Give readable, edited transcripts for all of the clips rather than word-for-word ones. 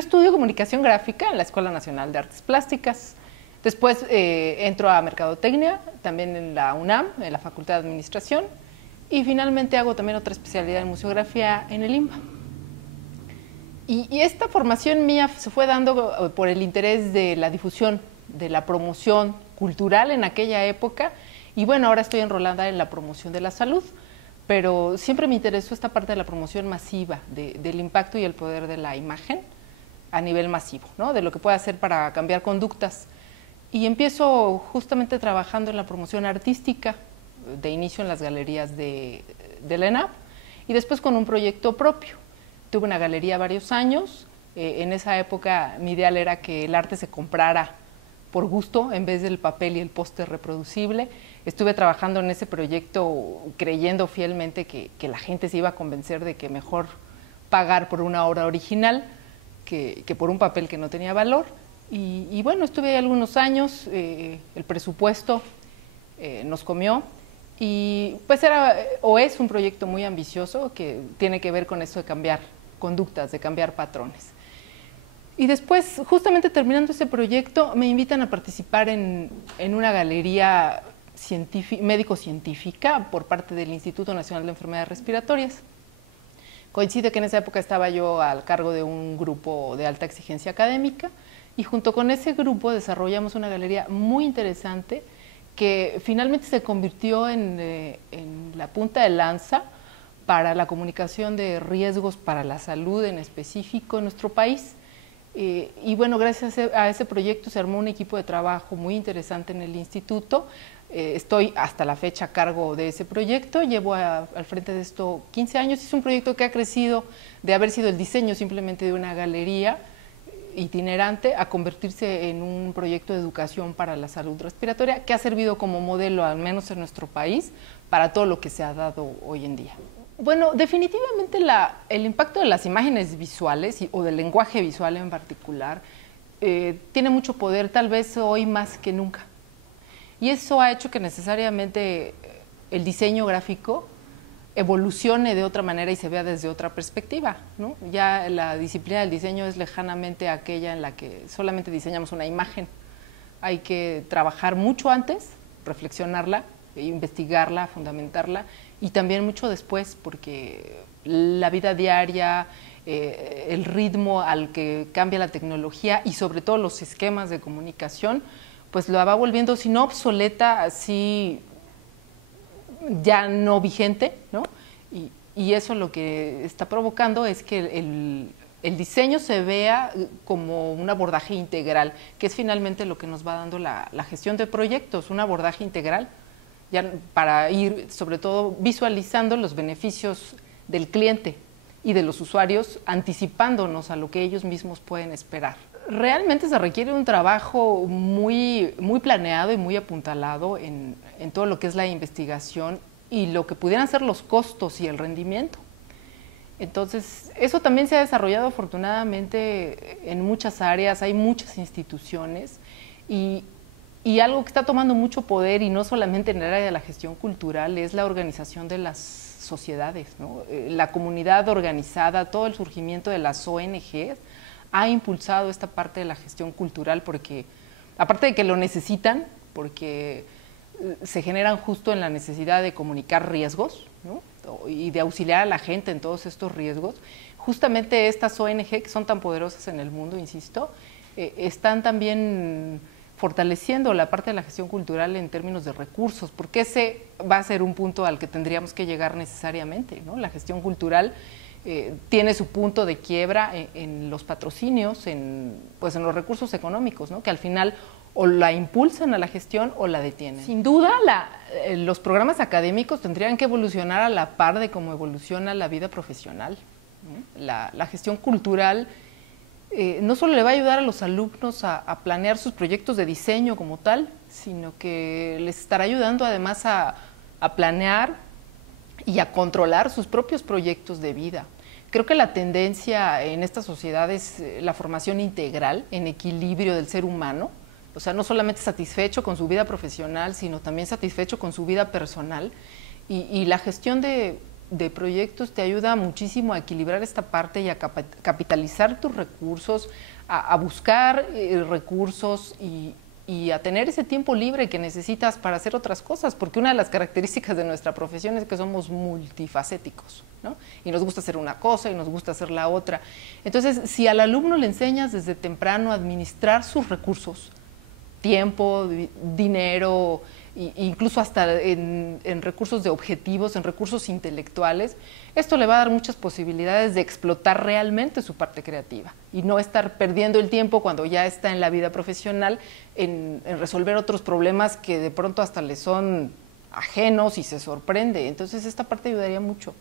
estudio comunicación gráfica en la Escuela Nacional de Artes Plásticas. Después entro a Mercadotecnia, también en la UNAM, en la Facultad de Administración. Y finalmente hago también otra especialidad en museografía en el IMBA. Y esta formación mía se fue dando por el interés de la difusión, de la promoción cultural en aquella época. Y bueno, ahora estoy enrolada en la promoción de la salud, pero siempre me interesó esta parte de la promoción masiva, del impacto y el poder de la imagen a nivel masivo, ¿no? De lo que puede hacer para cambiar conductas. Y empiezo justamente trabajando en la promoción artística, de inicio en las galerías de la ENAP, y después con un proyecto propio. Tuve una galería varios años. En esa época mi ideal era que el arte se comprara por gusto en vez del papel y el póster reproducible. Estuve trabajando en ese proyecto creyendo fielmente que la gente se iba a convencer de que mejor pagar por una obra original que por un papel que no tenía valor. Y bueno, estuve ahí algunos años, el presupuesto nos comió. Y pues era o es un proyecto muy ambicioso que tiene que ver con esto de cambiar conductas, de cambiar patrones. Y después, justamente terminando ese proyecto, me invitan a participar en una galería médico-científica por parte del Instituto Nacional de Enfermedades Respiratorias. Coincide que en esa época estaba yo al cargo de un grupo de alta exigencia académica y junto con ese grupo desarrollamos una galería muy interesante que finalmente se convirtió en la punta de lanza para la comunicación de riesgos para la salud en específico en nuestro país. Y bueno, gracias a ese proyecto se armó un equipo de trabajo muy interesante en el instituto. Estoy hasta la fecha a cargo de ese proyecto, llevo al frente de esto 15 años. Es un proyecto que ha crecido de haber sido el diseño simplemente de una galería itinerante a convertirse en un proyecto de educación para la salud respiratoria que ha servido como modelo, al menos en nuestro país, para todo lo que se ha dado hoy en día. Bueno, definitivamente el impacto de las imágenes visuales o del lenguaje visual en particular tiene mucho poder, tal vez hoy más que nunca. Y eso ha hecho que necesariamente el diseño gráfico evolucione de otra manera y se vea desde otra perspectiva, ¿no? Ya la disciplina del diseño es lejanamente aquella en la que solamente diseñamos una imagen. Hay que trabajar mucho antes, reflexionarla, investigarla, fundamentarla, y también mucho después, porque la vida diaria, el ritmo al que cambia la tecnología y sobre todo los esquemas de comunicación, pues lo va volviendo, si no obsoleta, así ya no vigente, ¿no? Y eso lo que está provocando es que el diseño se vea como un abordaje integral, que es finalmente lo que nos va dando la gestión de proyectos, un abordaje integral, ya para ir sobre todo visualizando los beneficios del cliente y de los usuarios, anticipándonos a lo que ellos mismos pueden esperar. Realmente se requiere un trabajo muy planeado y muy apuntalado en todo lo que es la investigación y lo que pudieran ser los costos y el rendimiento. Entonces, eso también se ha desarrollado afortunadamente en muchas áreas, hay muchas instituciones y algo que está tomando mucho poder, y no solamente en el área de la gestión cultural, es la organización de las sociedades, ¿no? La comunidad organizada, todo el surgimiento de las ONGs ha impulsado esta parte de la gestión cultural porque, aparte de que lo necesitan, porque se generan justo en la necesidad de comunicar riesgos, ¿no? Y de auxiliar a la gente en todos estos riesgos, justamente estas ONG que son tan poderosas en el mundo, insisto, están también fortaleciendo la parte de la gestión cultural en términos de recursos, porque ese va a ser un punto al que tendríamos que llegar necesariamente, ¿no? La gestión cultural tiene su punto de quiebra en los patrocinios, pues en los recursos económicos, ¿no? Que al final o la impulsan a la gestión o la detienen. Sin duda, los programas académicos tendrían que evolucionar a la par de cómo evoluciona la vida profesional, ¿no? La gestión cultural no solo le va a ayudar a los alumnos a planear sus proyectos de diseño como tal, sino que les estará ayudando además a planear y a controlar sus propios proyectos de vida. Creo que la tendencia en esta sociedad es la formación integral, en equilibrio del ser humano, o sea, no solamente satisfecho con su vida profesional, sino también satisfecho con su vida personal, y la gestión de de proyectos te ayuda muchísimo a equilibrar esta parte y a capitalizar tus recursos, a buscar recursos y a tener ese tiempo libre que necesitas para hacer otras cosas, porque una de las características de nuestra profesión es que somos multifacéticos, ¿no? Y nos gusta hacer una cosa y nos gusta hacer la otra. Entonces, si al alumno le enseñas desde temprano a administrar sus recursos, tiempo, dinero, incluso hasta en recursos de objetivos, en recursos intelectuales, esto le va a dar muchas posibilidades de explotar realmente su parte creativa y no estar perdiendo el tiempo cuando ya está en la vida profesional en resolver otros problemas que de pronto hasta le son ajenos y se sorprende. Entonces esta parte ayudaría mucho,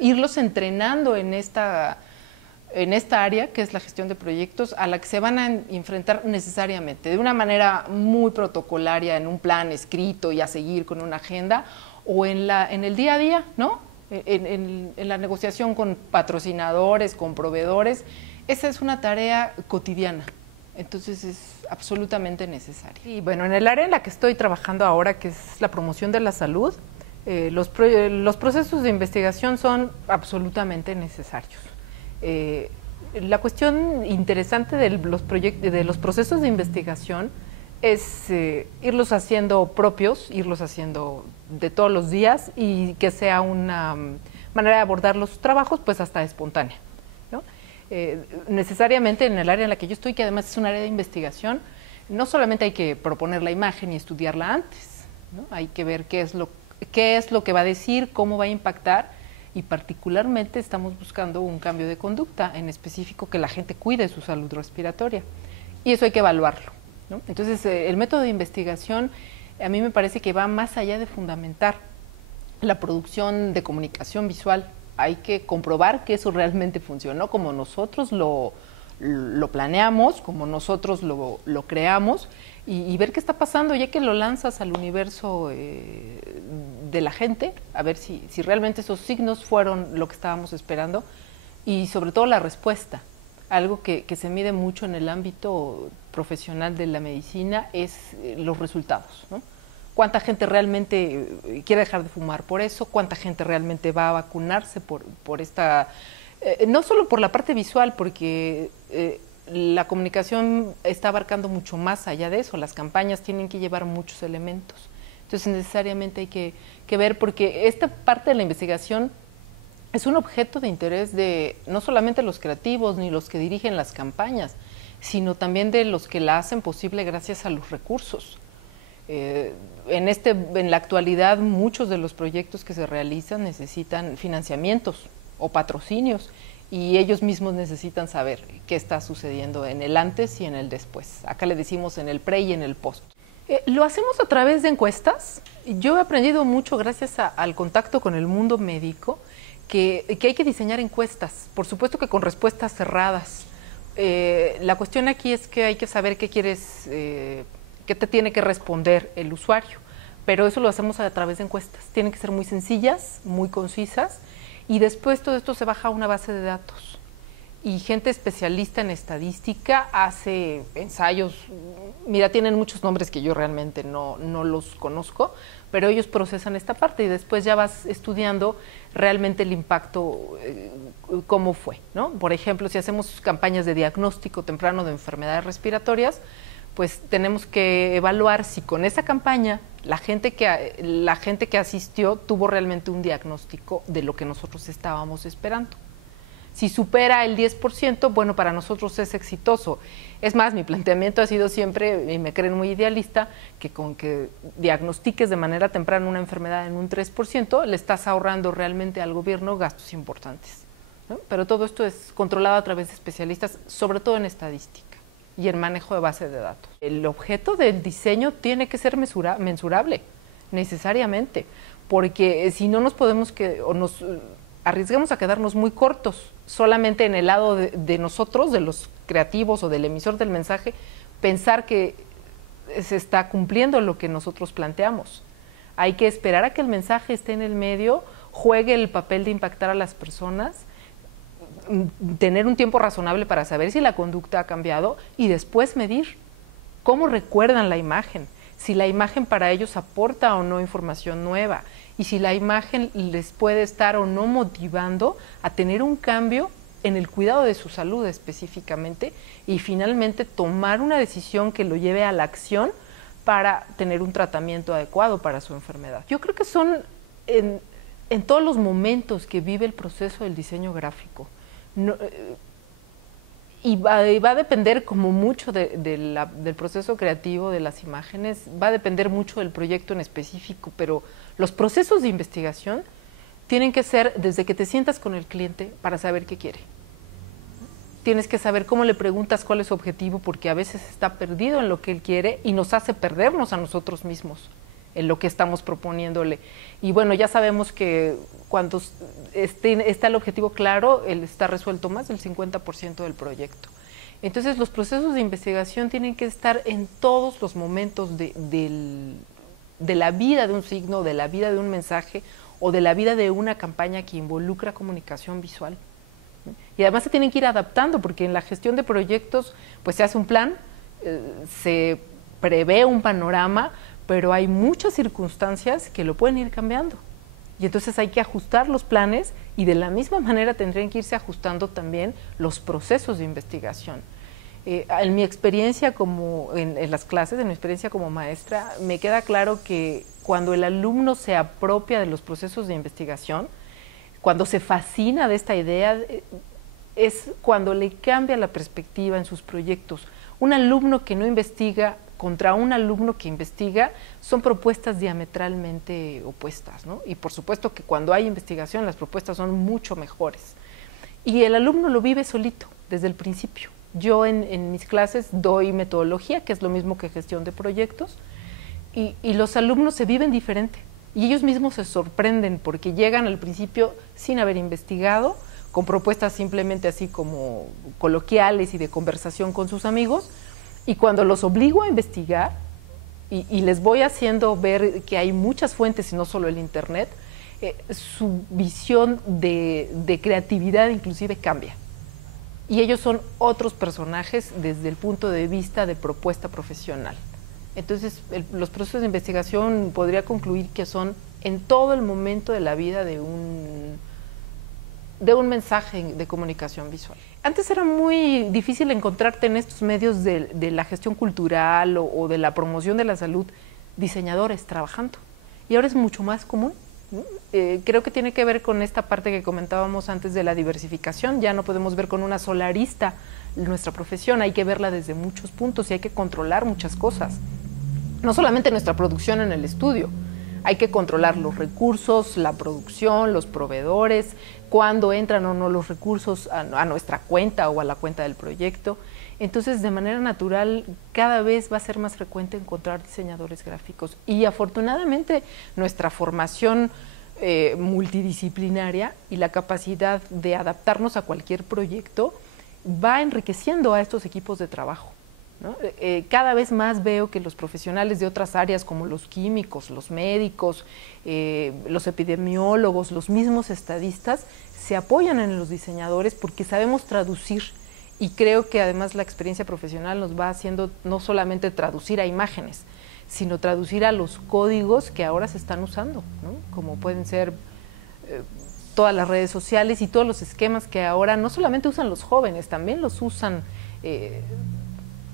irlos entrenando en esta área, que es la gestión de proyectos, a la que se van a enfrentar necesariamente, de una manera muy protocolaria, en un plan escrito y a seguir con una agenda, o en el día a día, ¿no? En la negociación con patrocinadores, con proveedores. Esa es una tarea cotidiana, entonces es absolutamente necesaria. Y bueno, en el área en la que estoy trabajando ahora, que es la promoción de la salud, los procesos de investigación son absolutamente necesarios. La cuestión interesante de los procesos de investigación es irlos haciendo propios, irlos haciendo de todos los días y que sea una manera de abordar los trabajos pues hasta espontánea, ¿no? Necesariamente en el área en la que yo estoy, que además es un área de investigación, no solamente hay que proponer la imagen y estudiarla antes, ¿no? Hay que ver qué es lo que va a decir, cómo va a impactar. Y particularmente estamos buscando un cambio de conducta, en específico que la gente cuide su salud respiratoria. Y eso hay que evaluarlo, ¿no? Entonces, el método de investigación a mí me parece que va más allá de fundamentar la producción de comunicación visual. Hay que comprobar que eso realmente funcionó como nosotros lo planeamos, como nosotros lo creamos, y ver qué está pasando ya que lo lanzas al universo de la gente, a ver si realmente esos signos fueron lo que estábamos esperando, y sobre todo la respuesta. Algo que se mide mucho en el ámbito profesional de la medicina es los resultados, ¿no? Cuánta gente realmente quiere dejar de fumar por eso, cuánta gente realmente va a vacunarse por esta... no solo por la parte visual, porque la comunicación está abarcando mucho más allá de eso. Las campañas tienen que llevar muchos elementos. Entonces necesariamente hay que ver, porque esta parte de la investigación es un objeto de interés de no solamente los creativos ni los que dirigen las campañas, sino también de los que la hacen posible gracias a los recursos. En la actualidad muchos de los proyectos que se realizan necesitan financiamientos o patrocinios, y ellos mismos necesitan saber qué está sucediendo en el antes y en el después. Acá le decimos en el pre y en el post. Lo hacemos a través de encuestas. Yo he aprendido mucho gracias al contacto con el mundo médico que hay que diseñar encuestas, por supuesto que con respuestas cerradas. La cuestión aquí es que hay que saber qué quieres, qué te tiene que responder el usuario, pero eso lo hacemos a través de encuestas. Tienen que ser muy sencillas, muy concisas, y después todo esto se baja a una base de datos. Y gente especialista en estadística hace ensayos, mira, tienen muchos nombres que yo realmente no los conozco, pero ellos procesan esta parte y después ya vas estudiando realmente el impacto, cómo fue, ¿no? Por ejemplo, si hacemos campañas de diagnóstico temprano de enfermedades respiratorias, pues tenemos que evaluar si con esa campaña la gente que asistió tuvo realmente un diagnóstico de lo que nosotros estábamos esperando. Si supera el 10%, bueno, para nosotros es exitoso. Es más, mi planteamiento ha sido siempre, y me creen muy idealista, que con que diagnostiques de manera temprana una enfermedad en un 3%, le estás ahorrando realmente al gobierno gastos importantes, ¿no? Pero todo esto es controlado a través de especialistas, sobre todo en estadística y en manejo de base de datos. El objeto del diseño tiene que ser mensurable, necesariamente, porque si no nos arriesgamos a quedarnos muy cortos, solamente en el lado de nosotros, de los creativos o del emisor del mensaje, pensar que se está cumpliendo lo que nosotros planteamos. Hay que esperar a que el mensaje esté en el medio, juegue el papel de impactar a las personas, tener un tiempo razonable para saber si la conducta ha cambiado y después medir cómo recuerdan la imagen, si la imagen para ellos aporta o no información nueva y si la imagen les puede estar o no motivando a tener un cambio en el cuidado de su salud específicamente y finalmente tomar una decisión que lo lleve a la acción para tener un tratamiento adecuado para su enfermedad. Yo creo que son en todos los momentos que vive el proceso del diseño gráfico. Y va a depender como mucho del proceso creativo de las imágenes, va a depender mucho del proyecto en específico, pero los procesos de investigación tienen que ser desde que te sientas con el cliente para saber qué quiere. Tienes que saber cómo le preguntas cuál es su objetivo, porque a veces está perdido en lo que él quiere y nos hace perdernos a nosotros mismos en lo que estamos proponiéndole. Y bueno, ya sabemos que cuando está el objetivo claro, él está resuelto más del 50% del proyecto. Entonces, los procesos de investigación tienen que estar en todos los momentos de la vida de un signo, de la vida de un mensaje o de la vida de una campaña que involucra comunicación visual. Y además se tienen que ir adaptando, porque en la gestión de proyectos pues se hace un plan, se prevé un panorama, pero hay muchas circunstancias que lo pueden ir cambiando. Y entonces hay que ajustar los planes y de la misma manera tendrían que irse ajustando también los procesos de investigación. En mi experiencia en las clases, en mi experiencia como maestra, me queda claro que cuando el alumno se apropia de los procesos de investigación, cuando se fascina de esta idea, es cuando le cambia la perspectiva en sus proyectos. Un alumno que no investiga contra un alumno que investiga son propuestas diametralmente opuestas, ¿no? Y por supuesto que cuando hay investigación las propuestas son mucho mejores. Y el alumno lo vive solito desde el principio. Yo en mis clases doy metodología, que es lo mismo que gestión de proyectos, y los alumnos se viven diferente. Y ellos mismos se sorprenden porque llegan al principio sin haber investigado, con propuestas simplemente así como coloquiales y de conversación con sus amigos, y cuando los obligo a investigar y les voy haciendo ver que hay muchas fuentes y no solo el internet, su visión de creatividad inclusive cambia. Y ellos son otros personajes desde el punto de vista de propuesta profesional. Entonces, los procesos de investigación podría concluir que son en todo el momento de la vida de un mensaje de comunicación visual. Antes era muy difícil encontrarte en estos medios de la gestión cultural o de la promoción de la salud diseñadores trabajando. Y ahora es mucho más común. Creo que tiene que ver con esta parte que comentábamos antes de la diversificación. Ya no podemos ver con una sola arista nuestra profesión, hay que verla desde muchos puntos y hay que controlar muchas cosas. No solamente nuestra producción en el estudio, hay que controlar los recursos, la producción, los proveedores, cuándo entran o no los recursos a nuestra cuenta o a la cuenta del proyecto. Entonces, de manera natural, cada vez va a ser más frecuente encontrar diseñadores gráficos. Y afortunadamente, nuestra formación multidisciplinaria y la capacidad de adaptarnos a cualquier proyecto va enriqueciendo a estos equipos de trabajo, ¿no? Cada vez más veo que los profesionales de otras áreas como los químicos, los médicos, los epidemiólogos, los mismos estadistas se apoyan en los diseñadores porque sabemos traducir y creo que además la experiencia profesional nos va haciendo no solamente traducir a imágenes, sino traducir a los códigos que ahora se están usando, ¿no? Como pueden ser todas las redes sociales y todos los esquemas que ahora no solamente usan los jóvenes, también los usan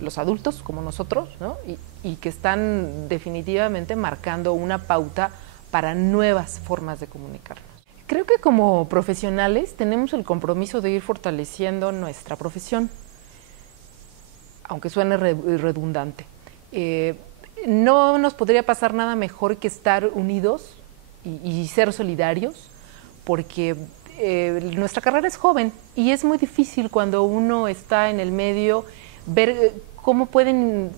los adultos como nosotros, ¿no? y que están definitivamente marcando una pauta para nuevas formas de comunicarnos. Creo que como profesionales tenemos el compromiso de ir fortaleciendo nuestra profesión, aunque suene redundante. No nos podría pasar nada mejor que estar unidos y ser solidarios, porque nuestra carrera es joven y es muy difícil cuando uno está en el medio ver cómo pueden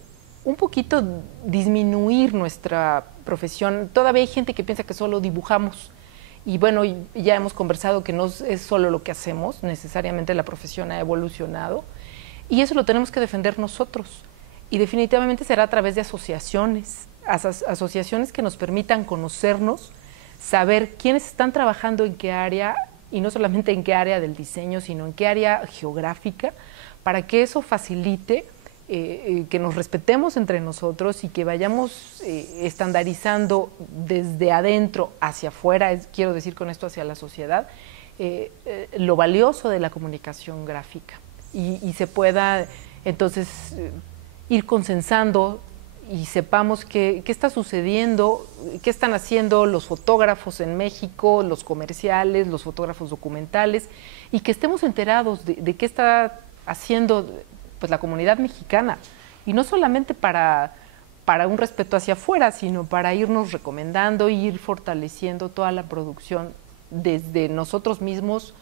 un poquito disminuir nuestra profesión. Todavía hay gente que piensa que solo dibujamos y bueno, ya hemos conversado que no es solo lo que hacemos, necesariamente la profesión ha evolucionado y eso lo tenemos que defender nosotros y definitivamente será a través de asociaciones que nos permitan conocernos, saber quiénes están trabajando en qué área y no solamente en qué área del diseño, sino en qué área geográfica, para que eso facilite que nos respetemos entre nosotros y que vayamos estandarizando desde adentro hacia afuera, quiero decir con esto hacia la sociedad, lo valioso de la comunicación gráfica y se pueda entonces ir consensando y sepamos qué está sucediendo, qué están haciendo los fotógrafos en México, los comerciales, los fotógrafos documentales, y que estemos enterados de qué está haciendo pues la comunidad mexicana, y no solamente para un respeto hacia afuera, sino para irnos recomendando, ir fortaleciendo toda la producción desde nosotros mismos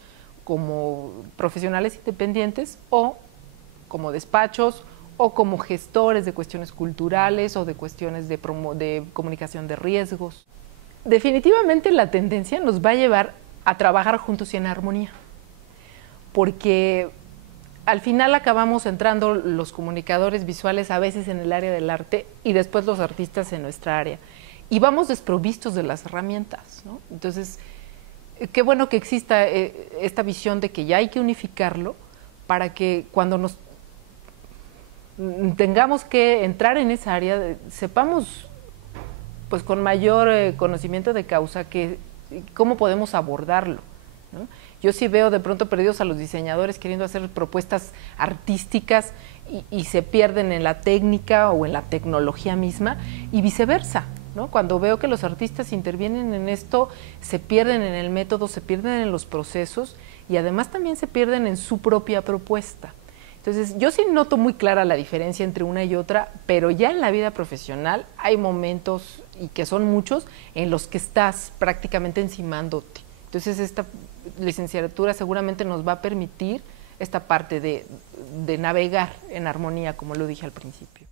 como profesionales independientes o como despachos o como gestores de cuestiones culturales o de cuestiones de comunicación de riesgos. Definitivamente la tendencia nos va a llevar a trabajar juntos y en armonía, porque al final acabamos entrando los comunicadores visuales a veces en el área del arte y después los artistas en nuestra área, y vamos desprovistos de las herramientas, ¿no? Entonces, qué bueno que exista esta visión de que ya hay que unificarlo para que cuando nos tengamos que entrar en esa área sepamos pues con mayor conocimiento de causa cómo podemos abordarlo, ¿no? Yo sí veo de pronto perdidos a los diseñadores queriendo hacer propuestas artísticas y se pierden en la técnica o en la tecnología misma, y viceversa, ¿no? Cuando veo que los artistas intervienen en esto, se pierden en el método, se pierden en los procesos y además también se pierden en su propia propuesta. Entonces, yo sí noto muy clara la diferencia entre una y otra, pero ya en la vida profesional hay momentos, y que son muchos, en los que estás prácticamente encimándote. Entonces, esta licenciatura seguramente nos va a permitir esta parte de navegar en armonía, como lo dije al principio.